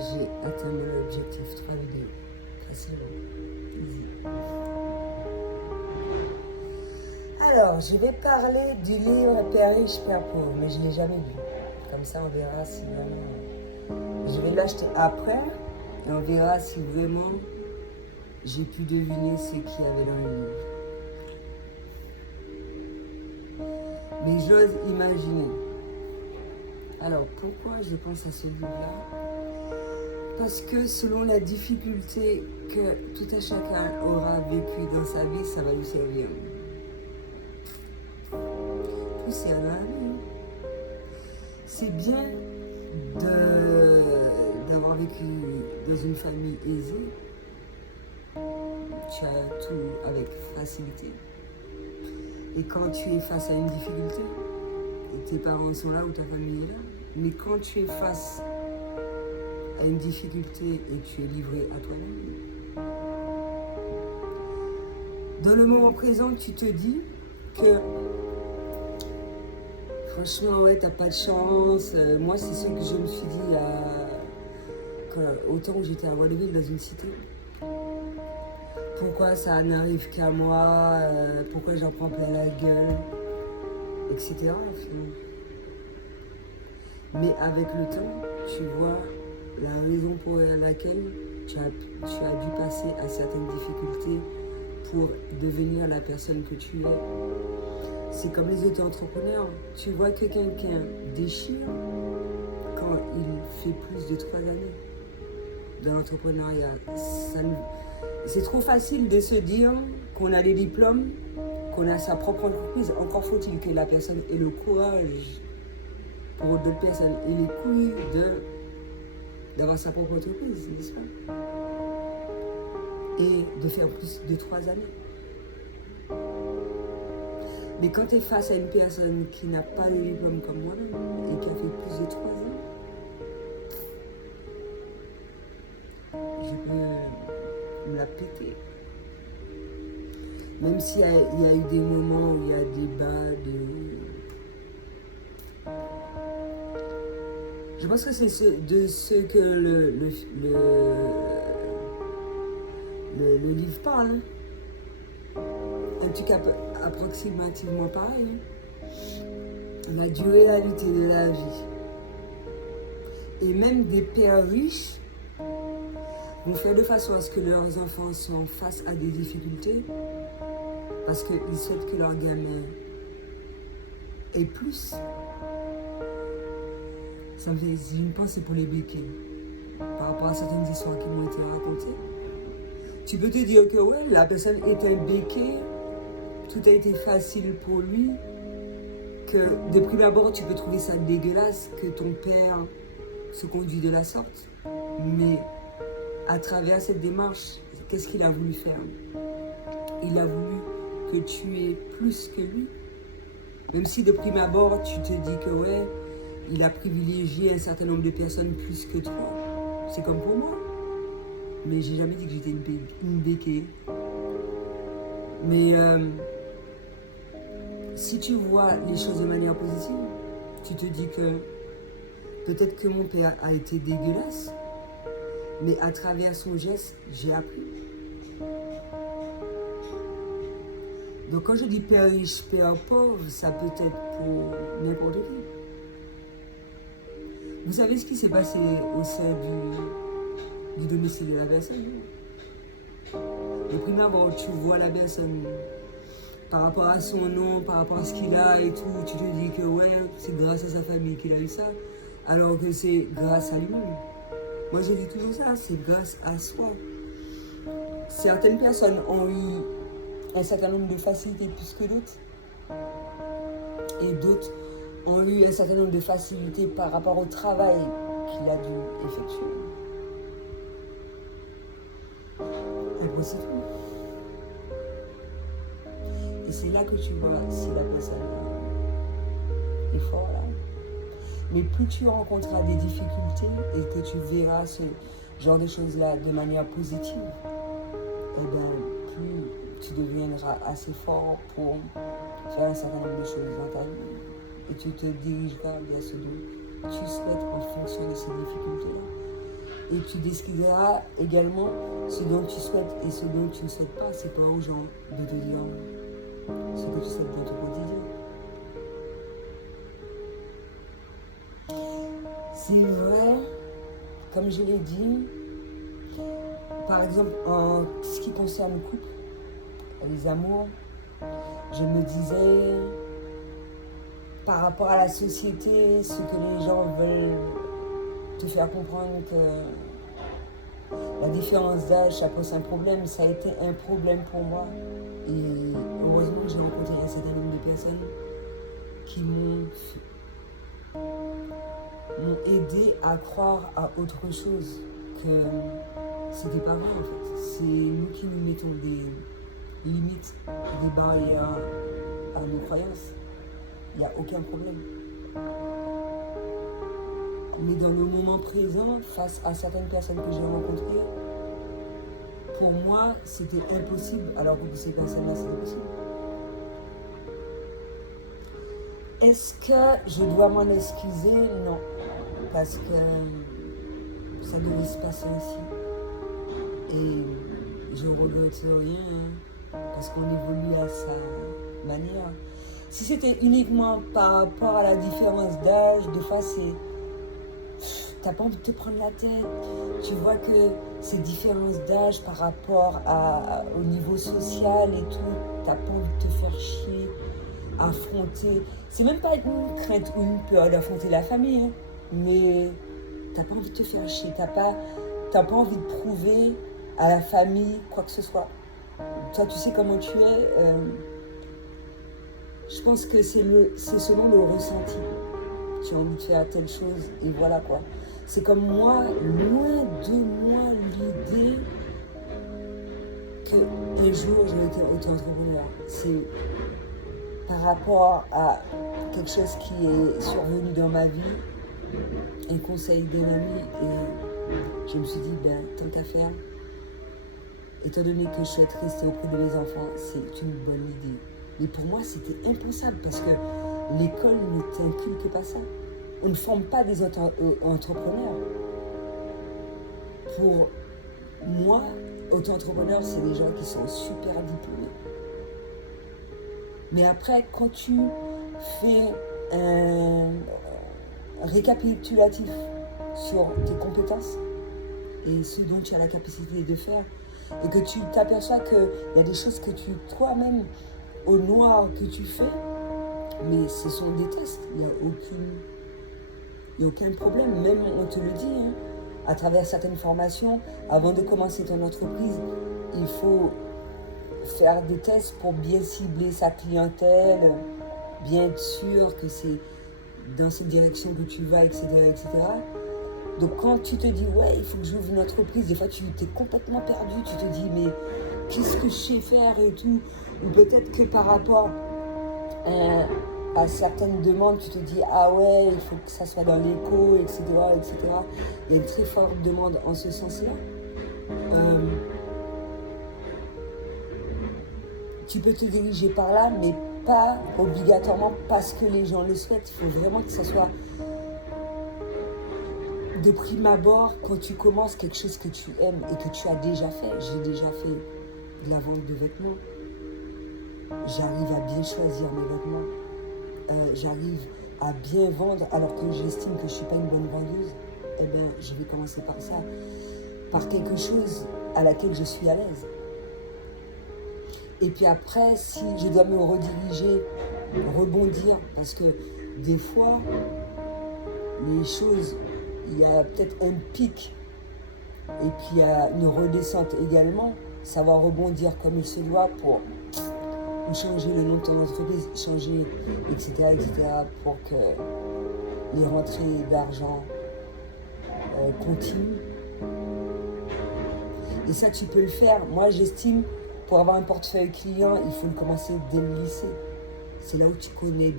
j'ai atteint mon objectif. 3 vidéos. Facilement. Easy. Alors, je vais parler du livre Père riche, Père pauvre, mais je ne l'ai jamais lu. Comme ça, on verra si vraiment... Je vais l'acheter après et on verra si vraiment j'ai pu deviner ce qu'il y avait dans le livre. Mais j'ose imaginer. Alors, pourquoi je pense à ce livre-là? Parce que selon la difficulté que tout un chacun aura vécu dans sa vie, ça va lui servir. Tout sert dans la vie. C'est bien d'avoir vécu dans une famille aisée. Tu as tout avec facilité. Et quand tu es face à une difficulté, et tes parents sont là ou ta famille est là, mais quand tu es face à une difficulté et que tu es livré à toi-même, dans le moment présent, tu te dis que franchement, ouais, t'as pas de chance. Moi, c'est ce que je me suis dit au temps où j'étais à Watteville dans une cité. Pourquoi ça n'arrive qu'à moi, pourquoi j'en prends plein la gueule, etc. Finalement. Mais avec le temps, tu vois la raison pour laquelle tu as dû passer à certaines difficultés pour devenir la personne que tu es. C'est comme les auto-entrepreneurs. Tu vois que quelqu'un déchire quand il fait plus de 3 années dans l'entrepreneuriat. C'est trop facile de se dire qu'on a des diplômes, qu'on a sa propre entreprise. Encore faut-il que la personne ait le courage pour d'autres personnes et les couilles d'avoir sa propre entreprise, n'est-ce pas? Et de faire plus de 3 années. Mais quand tu es face à une personne qui n'a pas de diplôme comme moi et qui a fait plus de 3 ans, je peux me la péter. Même s'il y a eu des moments où il y a des bas, Je pense que c'est de ce que le livre parle. En tout cas, approximativement pareil. La dualité de la vie. Et même des pères riches vont faire de façon à ce que leurs enfants soient face à des difficultés parce qu'ils souhaitent que leur gamin ait plus. Ça me fait une pensée pour les béquets par rapport à certaines histoires qui m'ont été racontées. Tu peux te dire que ouais, la personne est un béquet, tout a été facile pour lui, que de prime abord tu peux trouver ça dégueulasse que ton père se conduit de la sorte, mais à travers cette démarche, qu'est-ce qu'il a voulu faire? Il a voulu que tu aies plus que lui. Même si de prime abord, tu te dis que ouais, il a privilégié un certain nombre de personnes plus que toi. C'est comme pour moi. Mais j'ai jamais dit que j'étais une béquille. Mais si tu vois les choses de manière positive, tu te dis que peut-être que mon père a été dégueulasse, mais à travers son geste, j'ai appris. Donc quand je dis père riche, père pauvre, ça peut être pour n'importe qui. Vous savez ce qui s'est passé au sein du domicile de la personne? Le premier abord, tu vois la personne par rapport à son nom, par rapport à ce qu'il a et tout, tu te dis que ouais, c'est grâce à sa famille qu'il a eu ça, alors que c'est grâce à lui-même. Moi je dis toujours ça, c'est grâce à soi. Certaines personnes ont eu un certain nombre de facilités plus que d'autres, et d'autres ont eu un certain nombre de facilités par rapport au travail qu'il a dû effectuer. Après c'est tout. Et c'est là que tu vois si la personne est forte là. Mais plus tu rencontreras des difficultés et que tu verras ce genre de choses-là de manière positive, et bien plus tu deviendras assez fort pour faire un certain nombre de choses dans ta vie. Et tu te dirigeras vers ce dont tu souhaites en fonction de ces difficultés-là. Et tu décideras également ce dont tu souhaites et ce dont tu ne souhaites pas. C'est pas aux gens de te dire ce que tu souhaites dans ton quotidien. C'est vrai, comme je l'ai dit, par exemple, en ce qui concerne le couple, les amours, je me disais, par rapport à la société, ce que les gens veulent te faire comprendre que la différence d'âge, ça pose un problème, ça a été un problème pour moi. Et heureusement, j'ai rencontré un certain nombre de personnes qui m'ont aidé à croire à autre chose, que c'était pas vrai en fait. C'est nous qui nous mettons des limites, des barrières à nos croyances. Il n'y a aucun problème. Mais dans le moment présent, face à certaines personnes que j'ai rencontrées, pour moi, c'était impossible, alors que pour ces personnes-là, c'était possible. Est-ce que je dois m'en excuser? Non. Parce que ça devait se passer ainsi. Et je regrette rien, parce qu'on évolue à sa manière. Si c'était uniquement par rapport à la différence d'âge, des fois c'est... T'as pas envie de te prendre la tête. Tu vois que ces différences d'âge par rapport au niveau social et tout, t'as pas envie de te faire chier, affronter. C'est même pas une crainte ou une peur d'affronter la famille, hein, mais t'as pas envie de te faire chier, t'as pas envie de prouver à la famille quoi que ce soit. Toi, tu sais comment tu es. Je pense que c'est selon le ressenti. Tu as envie de faire telle chose et voilà quoi. C'est comme moi, loin de moi l'idée qu'un jour je vais être auto-entrepreneur. C'est par rapport à quelque chose qui est survenu dans ma vie, un conseil d'un ami, et je me suis dit, ben, tant qu'à faire, étant donné que je souhaite rester auprès de mes enfants, c'est une bonne idée. Mais pour moi, c'était impensable parce que l'école ne t'inculque pas ça. On ne forme pas des entrepreneurs. Pour moi, auto-entrepreneurs, c'est des gens qui sont super diplômés. Mais après, quand tu fais un récapitulatif sur tes compétences et ce dont tu as la capacité de faire, et que tu t'aperçois qu'il y a des choses que toi-même, au noir, que tu fais, mais ce sont des tests, il n'y a aucun problème, même on te le dit, hein, à travers certaines formations, avant de commencer ton entreprise, il faut faire des tests pour bien cibler sa clientèle, bien être sûr que c'est dans cette direction que tu vas, etc., etc. Donc quand tu te dis, ouais, il faut que j'ouvre une entreprise, des fois tu t'es complètement perdu, tu te dis, mais qu'est-ce que je sais faire et tout, ou peut-être que par rapport à certaines demandes, tu te dis, ah ouais, il faut que ça soit dans l'éco, etc., etc. Il y a une très forte demande en ce sens-là. Tu peux te diriger par là, mais pas obligatoirement parce que les gens le souhaitent. Il faut vraiment que ça soit de prime abord, quand tu commences quelque chose que tu aimes et que tu as déjà fait. J'ai déjà fait de la vente de vêtements. J'arrive à bien choisir mes vêtements. J'arrive à bien vendre alors que j'estime que je ne suis pas une bonne vendeuse. Eh bien, je vais commencer par ça. Par quelque chose à laquelle je suis à l'aise. Et puis après, si je dois me rediriger, rebondir, parce que des fois, les choses, il y a peut-être un pic, et puis il y a une redescente également, savoir rebondir comme il se doit pour changer le nom de ton entreprise, changer, etc., etc., pour que les rentrées d'argent continuent. Et ça, tu peux le faire. Moi, j'estime, pour avoir un portefeuille client, il faut le commencer dès le lycée. C'est là où tu connais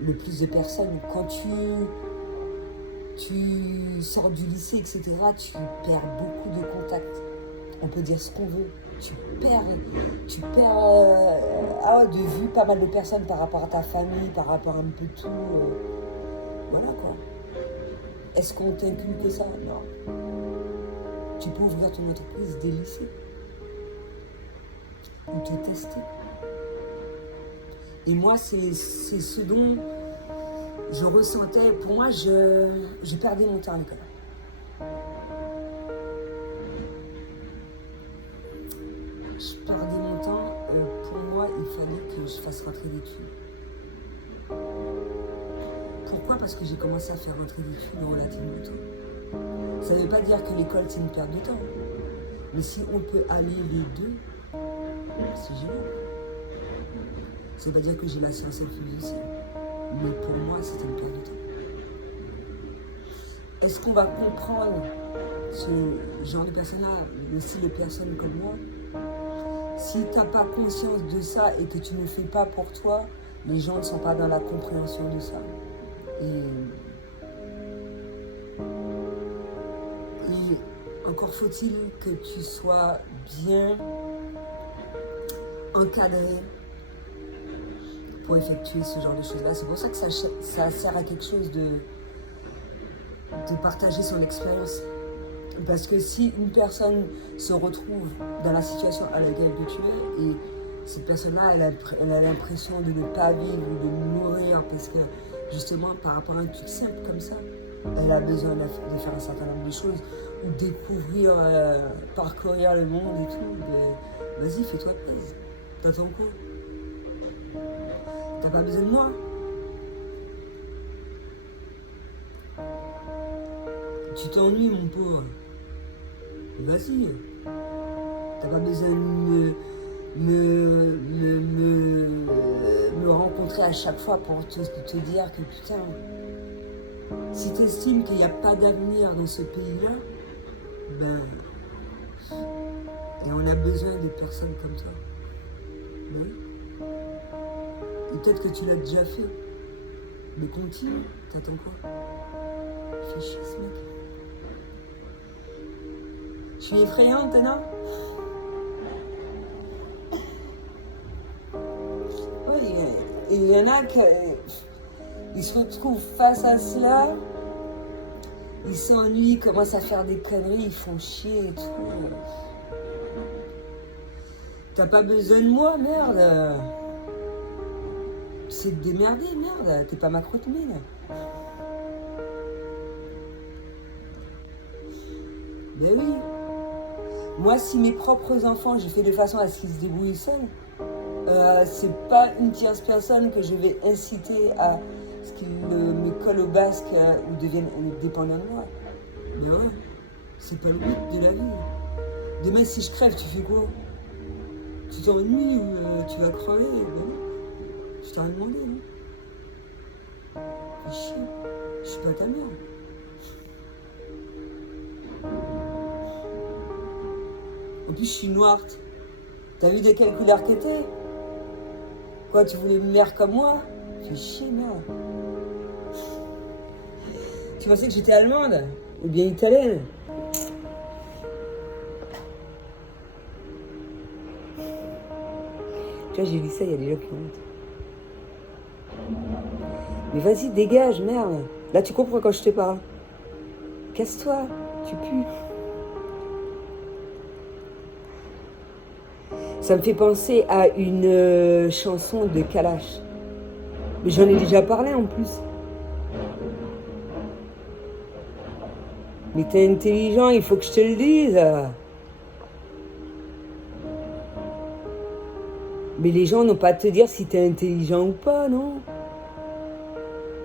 le plus de personnes. Quand tu sors du lycée, etc., tu perds beaucoup de contacts. On peut dire ce qu'on veut. Tu perds de vue pas mal de personnes par rapport à ta famille, par rapport à un peu tout. Voilà quoi. Est-ce qu'on t'inculque ça? Non. Tu peux ouvrir ton entreprise dès le lycée. Ou te tester. Et moi, c'est ce dont je ressentais. Pour moi, je perdais mon temps à l'école. Je perdais mon temps. Pour moi, il fallait que je fasse rentrer d'études. Pourquoi? Parce que j'ai commencé à faire rentrer d'études relativement tôt. Ça ne veut pas dire que l'école, c'est une perte de temps. Mais si on peut allier les deux, c'est génial. Ça ne veut pas dire que j'ai la science infuse aussi. Mais pour moi, c'était une perte de temps. Est-ce qu'on va comprendre ce genre de personnes-là, le style de personnes comme moi? Si tu n'as pas conscience de ça et que tu ne le fais pas pour toi, les gens ne sont pas dans la compréhension de ça. Et encore faut-il que tu sois bien encadré pour effectuer ce genre de choses-là. C'est pour ça que ça sert à quelque chose de partager son expérience. Parce que si une personne se retrouve dans la situation à laquelle tu es, et cette personne-là, elle a l'impression de ne pas vivre ou de mourir, parce que justement, par rapport à un truc simple comme ça, elle a besoin de faire un certain nombre de choses, ou découvrir, parcourir le monde et tout. Vas-y, fais-toi plaisir. T'attends quoi? T'as pas besoin de moi. Tu t'ennuies, mon pauvre. Vas-y. T'as pas besoin de me rencontrer à chaque fois pour te dire que putain, si tu estimes qu'il n'y a pas d'avenir dans ce pays-là, ben, et on a besoin de personnes comme toi. Ben, et peut-être que tu l'as déjà fait, mais continue, t'attends quoi? Fais chier ce mec. Je suis effrayante, non? Oui, il y en a qui ils se retrouvent face à cela, ils s'ennuient, ils commencent à faire des conneries, ils font chier et tout. T'as pas besoin de moi, merde. C'est de démerder, merde. T'es pas ma croûte mine. Ben oui. Moi, si mes propres enfants, je fais de façon à ce qu'ils se débrouillent seuls, c'est pas une tierce personne que je vais inciter à ce qu'ils me collent au basque ou deviennent dépendants de moi. Mais ouais, c'est pas le but de la vie. Demain, si je crève, tu fais quoi? Tu t'ennuies ou tu vas crever? Ben non. Je t'ai rien demandé, non? Fais chier. Je suis pas ta mère. En plus, je suis noire. T'as vu de quelle couleur que t'es? Quoi, tu voulais une mère comme moi? Fais chier, merde. Tu pensais que j'étais allemande? Ou bien italienne? Tu vois, j'ai dit ça, il y a des gens qui montent. Mais vas-y, dégage, merde. Là, tu comprends quand je te parle. Casse-toi, tu pues. Ça me fait penser à une chanson de Kalash. Mais j'en ai déjà parlé en plus. Mais t'es intelligent, il faut que je te le dise. Mais les gens n'ont pas à te dire si t'es intelligent ou pas, non?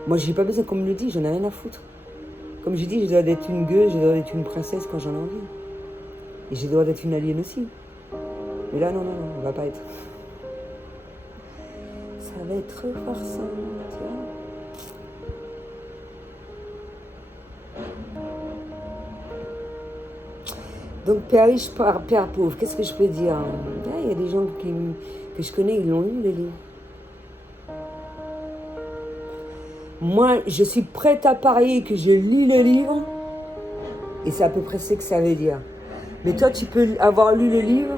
Moi, j'ai pas besoin qu'on me le dise, j'en ai rien à foutre. Comme j'ai dit, j'ai le droit d'être une gueule, j'ai le droit d'être une princesse quand j'en ai envie. Et j'ai le droit d'être une alien aussi. Mais là, non, on va pas être. Ça va être forçant, tu vois. Donc, père riche, père pauvre, qu'est-ce que je peux dire? Il y a des gens que je connais, ils l'ont lu, les livres. Moi, je suis prête à parier que je lis le livre, et c'est à peu près ce que ça veut dire. Mais toi, tu peux avoir lu le livre,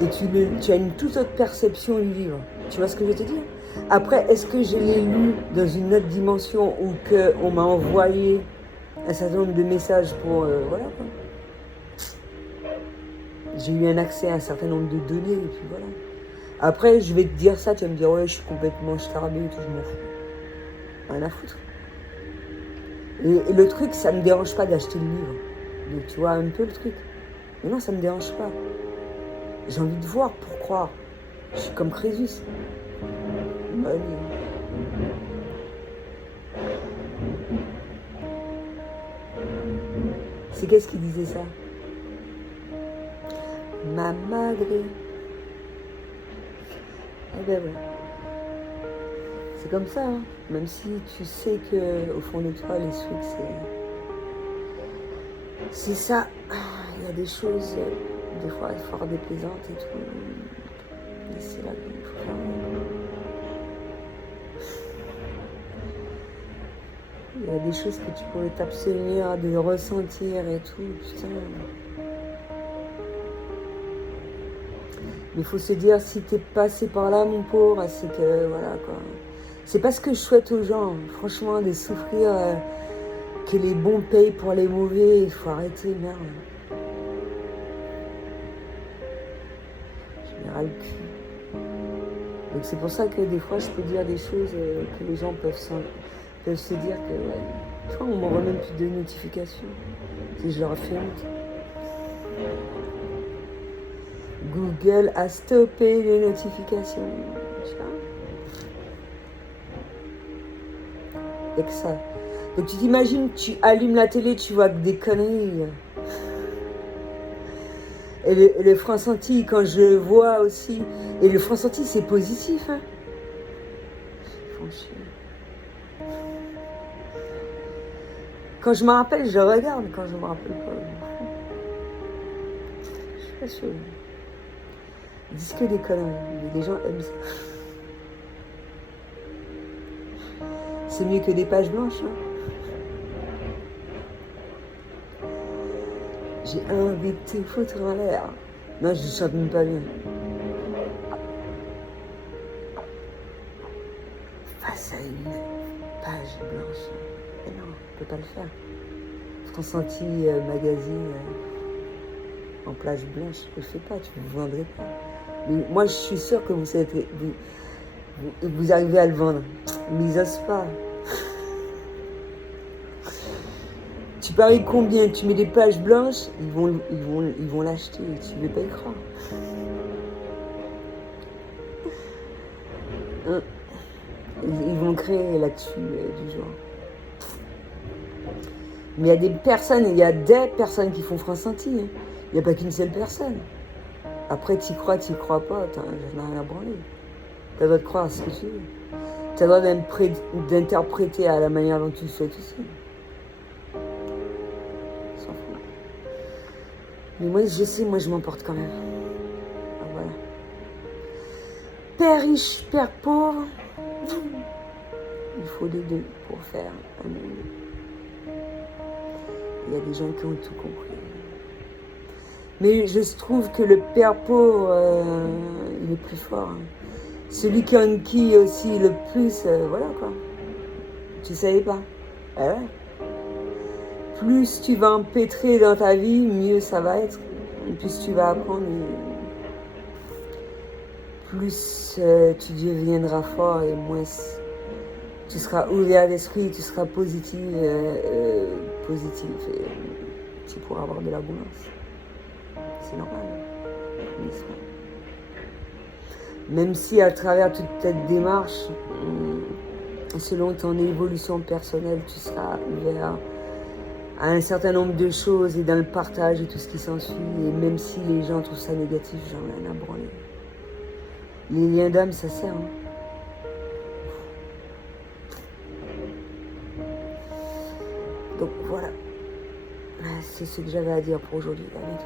et tu as une toute autre perception du livre. Tu vois ce que je veux te dire? Après, est-ce que je l'ai lu dans une autre dimension ou qu'on m'a envoyé un certain nombre de messages pour... voilà quoi. j'ai eu un accès à un certain nombre de données, et puis voilà. Après, je vais te dire ça, tu vas me dire, ouais, je suis complètement starbé et tout, je m'en fous. Rien à foutre. Et le truc, ça me dérange pas d'acheter le livre. Donc tu vois un peu le truc. Mais non, ça me dérange pas. J'ai envie de voir pour croire. Je suis comme Crésus. Allez. C'est qu'est-ce qui disait ça? Ma madre. Eh ben ouais. C'est comme ça, hein. Même si tu sais que au fond de toi, les suites, c'est ça. Il y a des choses, des fois, fort déplaisantes et tout. Et c'est là qu'il faut faire. Il y a des choses que tu pourrais t'abstenir de ressentir et tout, putain. Mais il faut se dire, si t'es passé par là, mon pauvre, c'est que, voilà, quoi. C'est pas ce que je souhaite aux gens, franchement, de souffrir, que les bons payent pour les mauvais, il faut arrêter, merde. Je me râle le cul. Donc c'est pour ça que des fois, je peux dire des choses que les gens peuvent se dire que, ouais, je crois qu'on m'envoie même plus de notifications, si je leur fais honte. Google a stoppé les notifications. Tu vois? Et que ça. Donc tu t'imagines, tu allumes la télé, tu vois que des conneries. Et le France Antilles, quand je vois aussi. Et le France Antilles, c'est positif. Hein. Quand je me rappelle, je regarde. Quand je me rappelle pas. Je suis pas sûre. Ils disent que des conneries. Mais les gens aiment ça. C'est mieux que des pages blanches. Hein. J'ai envie de te foutre en l'air. Non, je chante même pas bien. Face à une page blanche. Mais non, on peut pas le faire. France Antilles magazine en plage blanche, je le fais pas, tu ne le vendrais pas. Mais moi, je suis sûre que vous arrivez à le vendre. Mais ils osent pas. Tu paries combien? Tu mets des pages blanches, ils vont l'acheter. Tu ne veux pas y croire. Ils vont créer là-dessus du genre. Mais il y a des personnes qui font France Antilles. Hein. Il n'y a pas qu'une seule personne. Après, t'y crois pas, j'en ai rien à branler. T'as le droit de croire à ce que tu veux. T'as le droit d'interpréter à la manière dont tu le souhaites aussi. S'en fout. Mais moi, je sais, moi, je m'emporte quand même. Alors, voilà. Père riche, père pauvre. Il faut les deux pour faire un monde. Il y a des gens qui ont tout compris. Mais je trouve que le père pauvre, il est plus fort. Hein. Celui qui enquille aussi le plus, voilà quoi. Tu savais pas. Ah ouais. Plus tu vas empêtrer dans ta vie, mieux ça va être. Plus tu vas apprendre, plus tu deviendras fort et moins tu seras ouvert d'esprit, tu seras positif et tu pourras avoir de l'abondance. C'est normal. Même si à travers toute cette démarche, selon ton évolution personnelle, tu seras ouvert à un certain nombre de choses et dans le partage et tout ce qui s'ensuit. Et même si les gens trouvent ça négatif, j'en ai rien à branler. Les liens d'âme, ça sert. Hein. Donc voilà. C'est ce que j'avais à dire pour aujourd'hui, David.